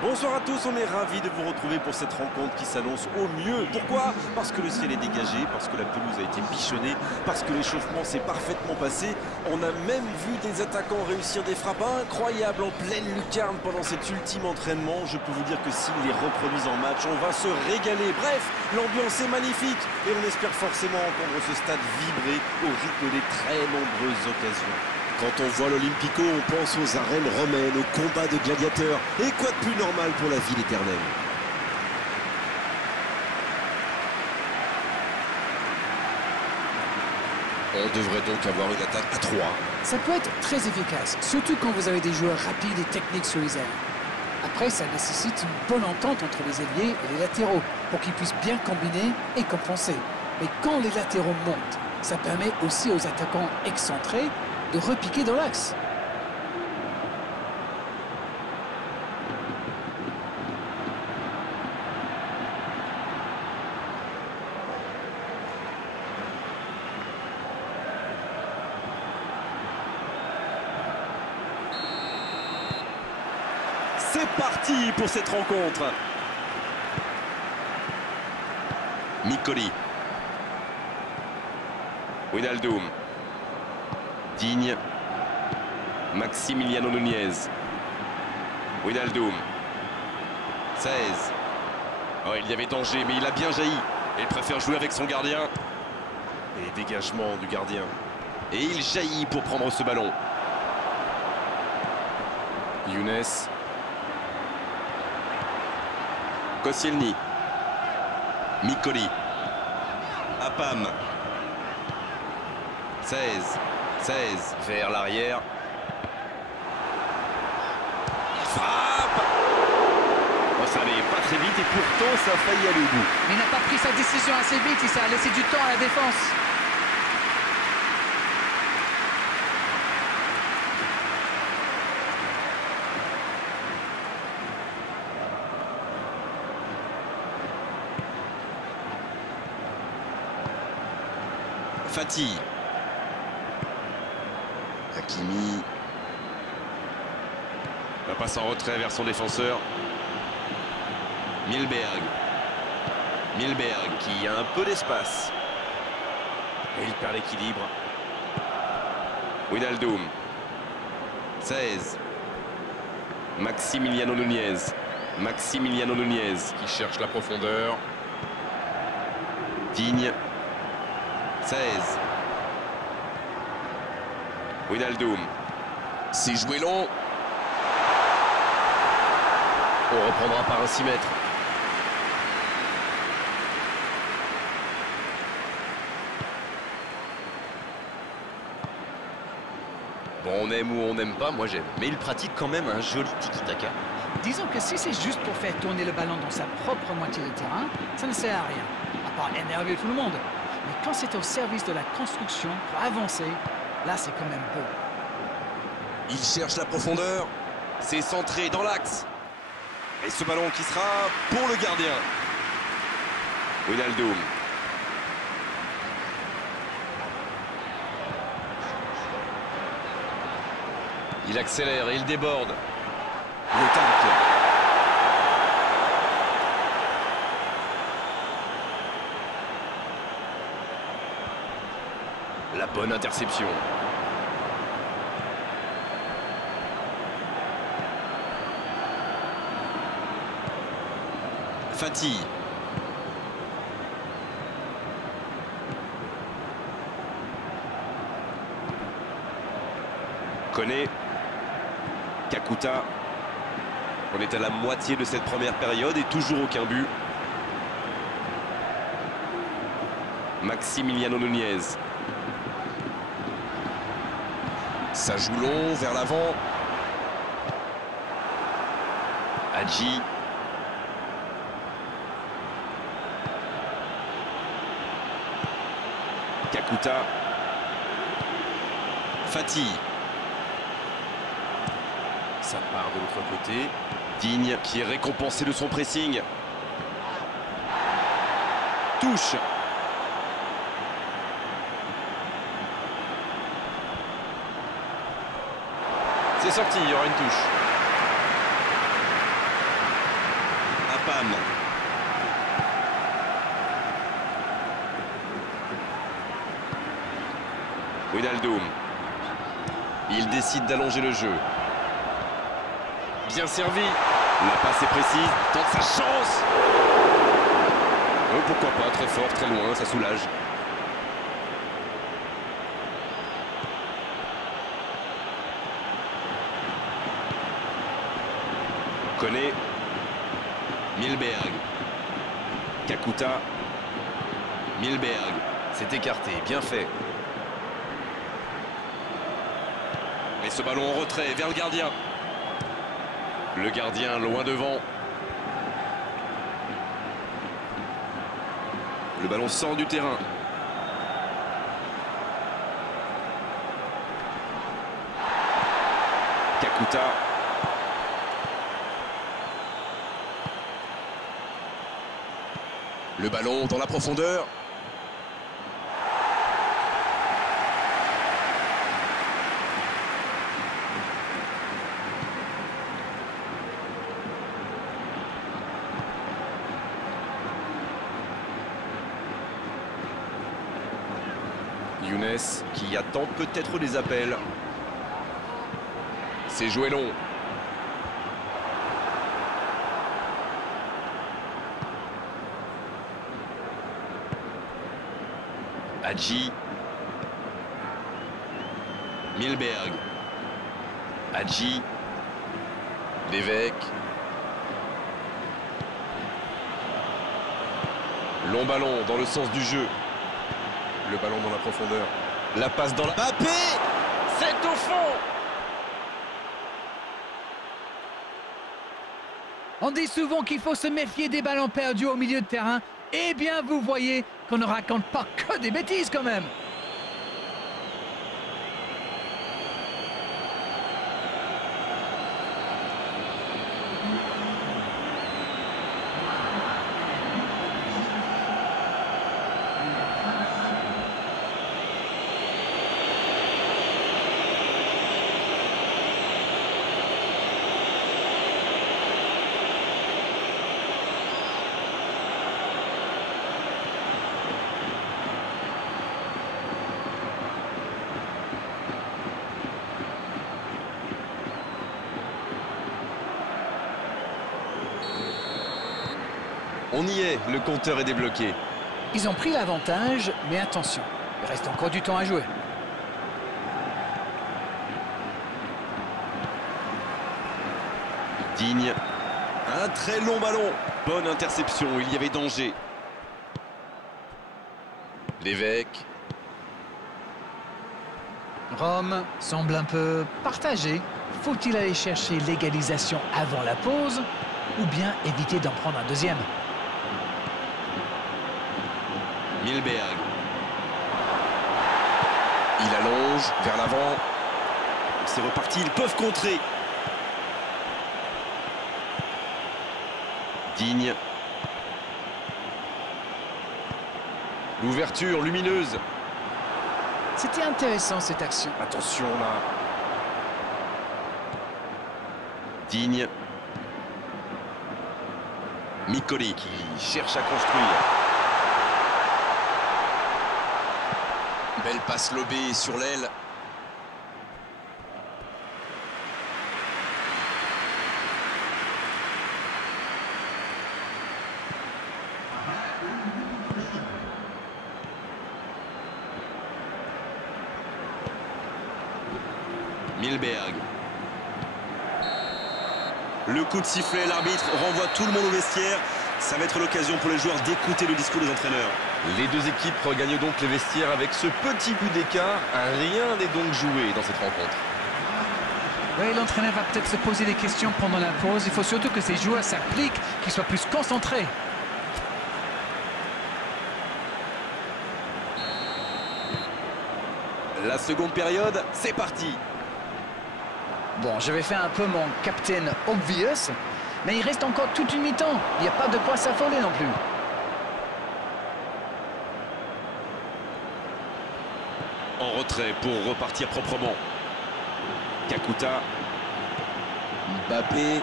Bonsoir à tous, on est ravis de vous retrouver pour cette rencontre qui s'annonce au mieux. Pourquoi? Parce que le ciel est dégagé, parce que la pelouse a été bichonnée, parce que l'échauffement s'est parfaitement passé. On a même vu des attaquants réussir des frappes incroyables en pleine lucarne pendant cet ultime entraînement. Je peux vous dire que s'ils les reproduisent en match, on va se régaler. Bref, l'ambiance est magnifique et on espère forcément entendre ce stade vibrer au rythme des très nombreuses occasions. Quand on voit l'Olympico, on pense aux arènes romaines, aux combats de gladiateurs. Et quoi de plus normal pour la ville éternelle? On devrait donc avoir une attaque à 3. Ça peut être très efficace, surtout quand vous avez des joueurs rapides et techniques sur les ailes. Après, ça nécessite une bonne entente entre les ailiers et les latéraux pour qu'ils puissent bien combiner et compenser. Mais quand les latéraux montent, ça permet aussi aux attaquants excentrés de repiquer dans l'axe. C'est parti pour cette rencontre. Miccoli. Wijnaldum. Digne. Maximiliano Nunez. Wijnaldum. 16. Oh, il y avait danger, mais il a bien jailli. Et il préfère jouer avec son gardien. Et dégagement du gardien. Et il jaillit pour prendre ce ballon. Younes. Koscielny. Miccoli. Apam. 16 vers l'arrière. Il frappe. Oh, ça n'allait pas très vite et pourtant ça a failli aller au bout. Mais il n'a pas pris sa décision assez vite et ça a laissé du temps à la défense. Fati. Hakimi. La passe en retrait vers son défenseur. Milberg. Milberg qui a un peu d'espace. Et il perd l'équilibre. Wijnaldum. 16. Maximiliano Nunez. Maximiliano Nunez qui cherche la profondeur. Digne. 16. Wijnaldum. C'est joué long. On reprendra par un 6 mètres. Bon, on aime ou on n'aime pas, moi j'aime. Mais il pratique quand même un joli tiki-taka. Disons que si c'est juste pour faire tourner le ballon dans sa propre moitié de terrain, ça ne sert à rien, à part énerver tout le monde. Mais quand c'est au service de la construction, pour avancer, là c'est quand même beau. Il cherche la profondeur. C'est centré dans l'axe. Et ce ballon qui sera pour le gardien. Wijnaldum. Il accélère et il déborde. Le tacle. La bonne interception. Fati. Koné. Kakuta. On est à la moitié de cette première période et toujours aucun but. Maximiliano Nunez. Ça joue long vers l'avant. Hadji. Kakuta. Fati. Ça part de l'autre côté. Digne qui est récompensé de son pressing. Touche. C'est sorti, il y aura une touche. Thuram. Wijnaldum. Il décide d'allonger le jeu. Bien servi. La passe est précise. Tente sa chance. Oh, pourquoi pas, très fort, très loin, ça soulage. Koné. Milberg. Kakuta. Milberg. C'est écarté, bien fait. Et ce ballon en retrait vers le gardien. Le gardien loin devant. Le ballon sort du terrain. Kakuta. Le ballon dans la profondeur. Younes qui attend peut-être les appels. C'est joué long. Hadji. Milberg. Hadji. L'évêque. Long ballon dans le sens du jeu. Le ballon dans la profondeur. La passe dans la... Mbappé. C'est au fond. On dit souvent qu'il faut se méfier des ballons perdus au milieu de terrain. Eh bien, vous voyez qu'on ne raconte pas que des bêtises quand même. On y est, le compteur est débloqué. Ils ont pris l'avantage, mais attention, il reste encore du temps à jouer. Digne. Un très long ballon. Bonne interception, il y avait danger. L'évêque. Rome semble un peu partagé. Faut-il aller chercher l'égalisation avant la pause ou bien éviter d'en prendre un deuxième? Milberg. Il allonge vers l'avant. C'est reparti, ils peuvent contrer. Digne. L'ouverture lumineuse. C'était intéressant cette action. Attention là. Digne. Mikoli qui cherche à construire. Belle passe lobée sur l'aile. Milberg. Le coup de sifflet, l'arbitre renvoie tout le monde au vestiaire. Ça va être l'occasion pour les joueurs d'écouter le discours des entraîneurs. Les deux équipes regagnent donc les vestiaires avec ce petit but d'écart. Rien n'est donc joué dans cette rencontre. Oui, l'entraîneur va peut-être se poser des questions pendant la pause. Il faut surtout que ces joueurs s'appliquent, qu'ils soient plus concentrés. La seconde période, c'est parti. Bon, je vais faire un peu mon captain obvious, mais il reste encore toute une mi-temps. Il n'y a pas de quoi s'affoler non plus. En retrait pour repartir proprement. Kakuta. Mbappé.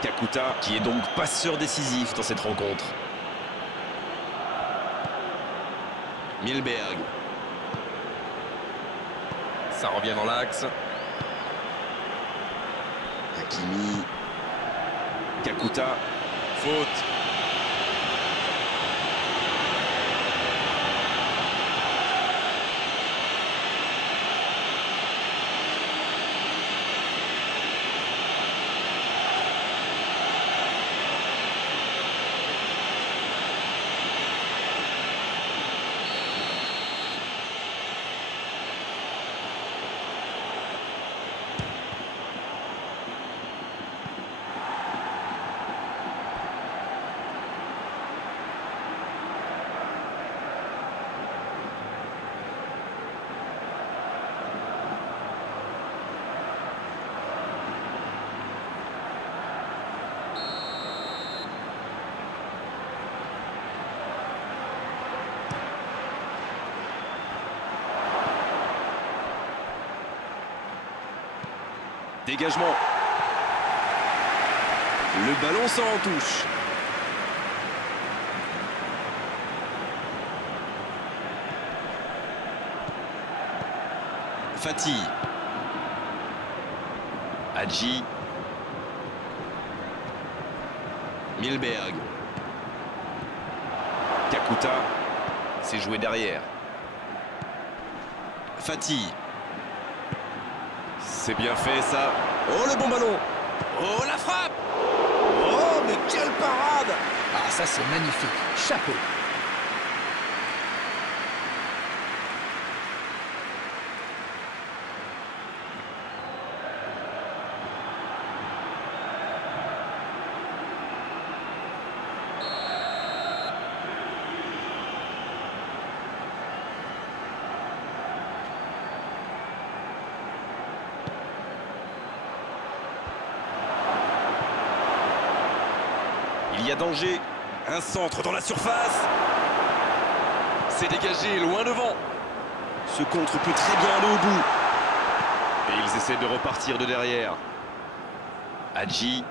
Kakuta, qui est donc passeur décisif dans cette rencontre. Milberg. Ça revient dans l'axe. Hakimi. Kakuta. Faute. Dégagement. Le ballon sort en touche. Fati. Hadji. Milberg. Kakuta. C'est joué derrière. Fati. C'est bien fait ça. Oh le bon ballon. Oh la frappe. Oh mais quelle parade. Ah ça c'est magnifique, chapeau. Il y a danger. Un centre dans la surface. C'est dégagé loin devant. Ce contre peut très bien aller au bout. Et ils essaient de repartir de derrière. Hadji.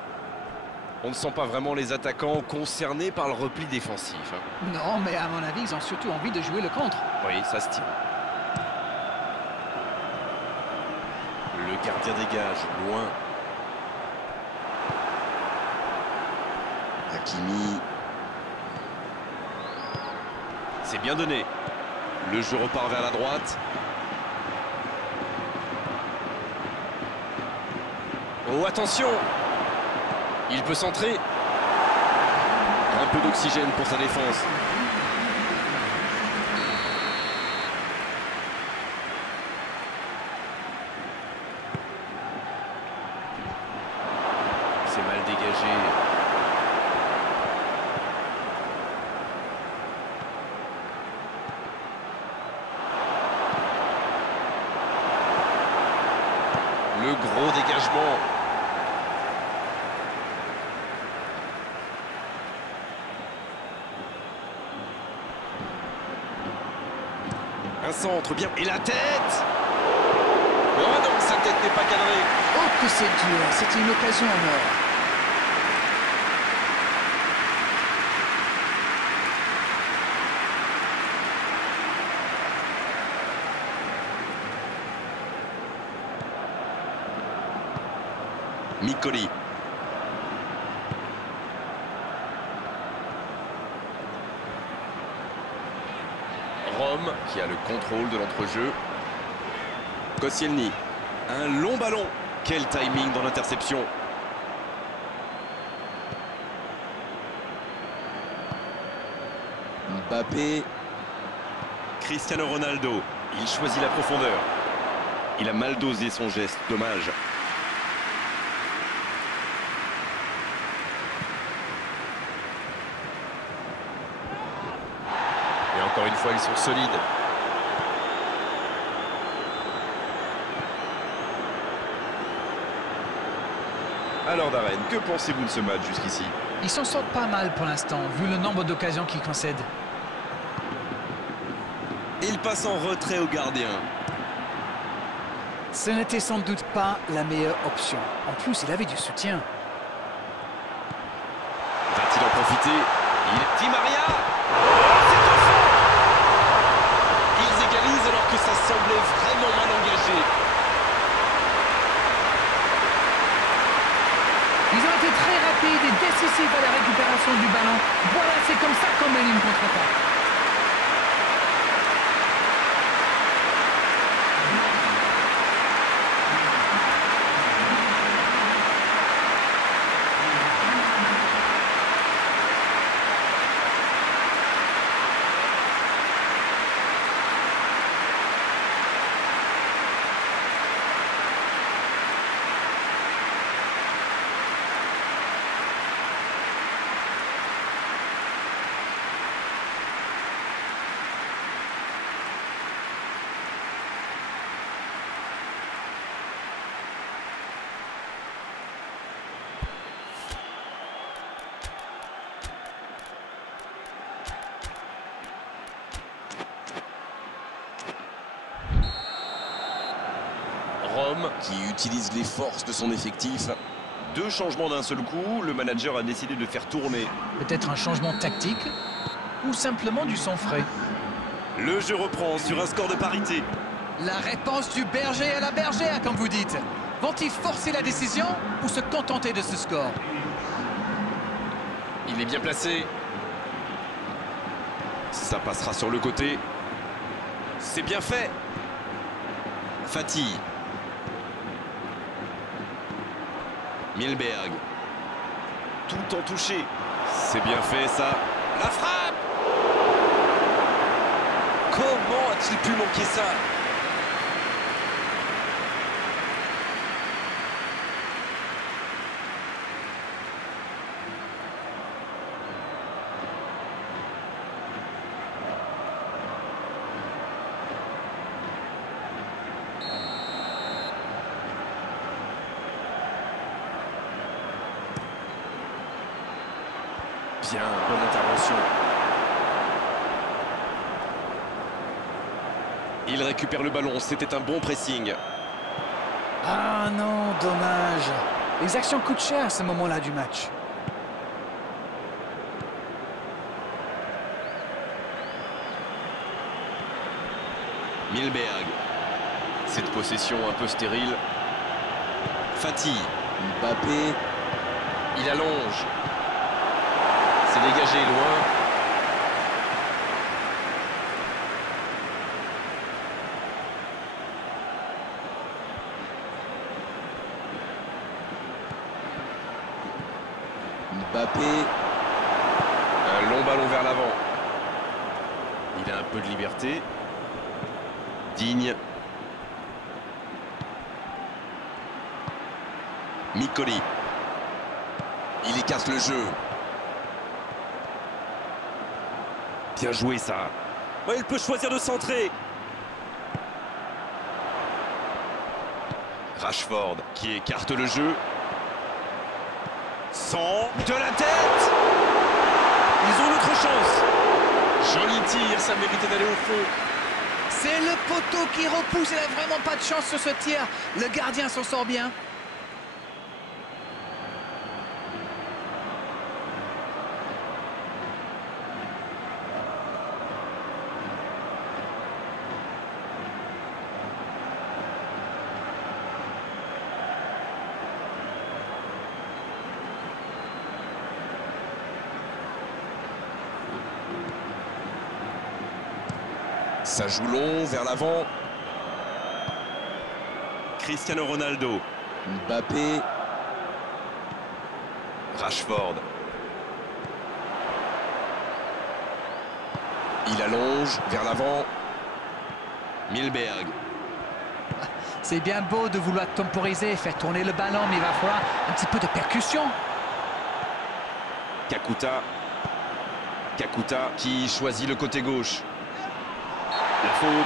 On ne sent pas vraiment les attaquants concernés par le repli défensif. Non, mais à mon avis, ils ont surtout envie de jouer le contre. Oui, ça se tient. Le gardien dégage loin. Hakimi. C'est bien donné. Le jeu repart vers la droite. Oh, attention! Il peut centrer. Un peu d'oxygène pour sa défense. C'est mal dégagé. Le gros dégagement. Un centre bien. Et la tête. Oh non, sa tête n'est pas cadrée. Oh que c'est dur, c'était une occasion en or. Mikoli. Rome qui a le contrôle de l'entrejeu. Koscielny. Un long ballon. Quel timing dans l'interception. Mbappé. Cristiano Ronaldo. Il choisit la profondeur. Il a mal dosé son geste. Dommage. Et encore une fois, ils sont solides. Alors Darren, que pensez-vous de ce match jusqu'ici? Ils s'en sortent pas mal pour l'instant, vu le nombre d'occasions qu'ils concèdent. Il passe en retrait au gardien. Ce n'était sans doute pas la meilleure option. En plus, il avait du soutien. profiter. Il dit Maria. Oh, c'est au fond. Ils égalisent alors que ça semblait vraiment mal engagé. Ils ont été très rapides et décisifs à la récupération du ballon. Voilà, c'est comme ça qu'on mène une contre-attaque. Rome qui utilise les forces de son effectif. 2 changements d'un seul coup, le manager a décidé de faire tourner. Peut-être un changement tactique ou simplement du sang frais. Le jeu reprend sur un score de parité. La réponse du berger à la bergère, comme vous dites. Vont-ils forcer la décision ou se contenter de ce score? Il est bien placé. Ça passera sur le côté. C'est bien fait. Fati. Milberg. Tout en touché. C'est bien fait ça. La frappe. Comment a-t-il pu manquer ça? Bien, bonne intervention. Il récupère le ballon, c'était un bon pressing. Ah non, dommage. Les actions coûtent cher à ce moment-là du match. Milberg. Cette possession un peu stérile. Fati. Mbappé. Il allonge. C'est dégagé loin. Mbappé. Un long ballon vers l'avant. Il a un peu de liberté. Digne. Micoli. Il écarte le jeu. Bien joué ça. Ouais, il peut choisir de centrer. Rashford qui écarte le jeu. Sans de la tête. Ils ont l'autre chance. Joli tir, ça méritait d'aller au fond. C'est le poteau qui repousse, il n'a vraiment pas de chance sur ce tir. Le gardien s'en sort bien. Ça joue long vers l'avant. Cristiano Ronaldo. Mbappé. Rashford. Il allonge vers l'avant. Milberg. C'est bien beau de vouloir temporiser, faire tourner le ballon, mais il va falloir un petit peu de percussion. Kakuta. Kakuta qui choisit le côté gauche. La faute.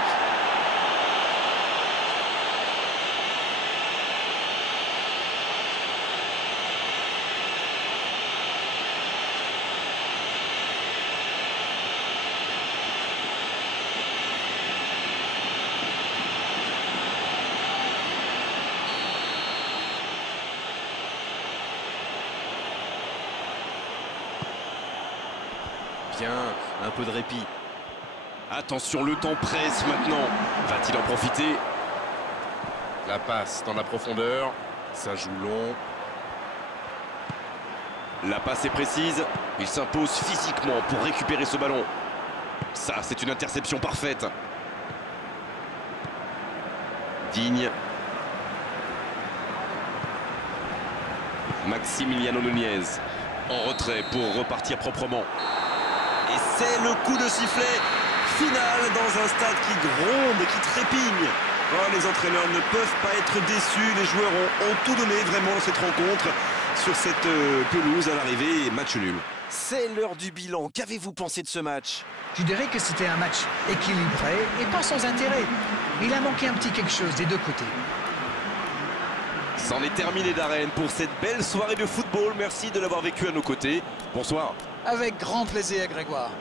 Bien, un peu de répit. Attention, le temps presse maintenant. Va-t-il en profiter? La passe dans la profondeur. Ça joue long. La passe est précise. Il s'impose physiquement pour récupérer ce ballon. Ça, c'est une interception parfaite. Digne. Maximiliano Nunez. En retrait pour repartir proprement. Et c'est le coup de sifflet final dans un stade qui gronde, qui trépigne. Oh, les entraîneurs ne peuvent pas être déçus. Les joueurs ont tout donné vraiment dans cette rencontre. Sur cette pelouse à l'arrivée, match nul. C'est l'heure du bilan. Qu'avez-vous pensé de ce match? Je dirais que c'était un match équilibré et pas sans intérêt. Il a manqué un petit quelque chose des deux côtés. C'en est terminé d'Arène pour cette belle soirée de football. Merci de l'avoir vécu à nos côtés. Bonsoir. Avec grand plaisir, Grégoire.